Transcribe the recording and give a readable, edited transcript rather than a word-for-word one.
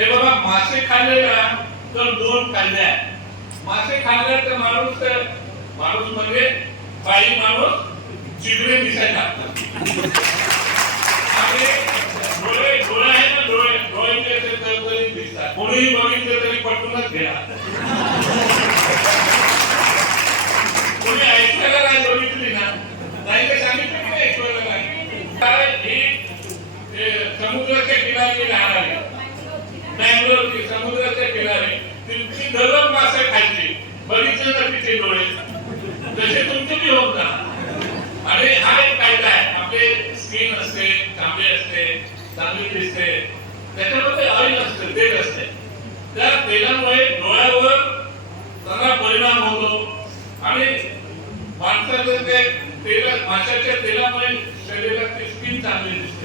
हे बघा, मासे खाल्ले ना तर दोन खाल्ल्या. मासे खाल्ले तर माणूस म्हणजे काही माणूस चिडवे दिसायला लागतात. आणि डोळे आहे ना, डोळे तरी दिसतात. कोणीही बघितलं तरी पटूनच घेणार. कोणी ऐकायला नाही बघितली ना, नाही तर सांगितलं की नाही ऐकायला नाही. काय ही समुद्राच्या किनारी राहणारी बँगलोरची समुद्राच्या किनारी तिची दररोज मासे खायची. बघितलं ना तिचे डोळे, जसे तुमचे बी होत ना. आणि हा एक कायदा आहे. आपले स्किन असते, चांगली असते, चांगली दिसते, त्याच्यामध्ये ऑइल असते, तेल असते. त्या तेलामुळे डोळ्यावर चांगला परिणाम होतो आणि माणसाचं ते तेल, माशाच्या तेलामुळे शरीराची स्किन चांगली दिसते.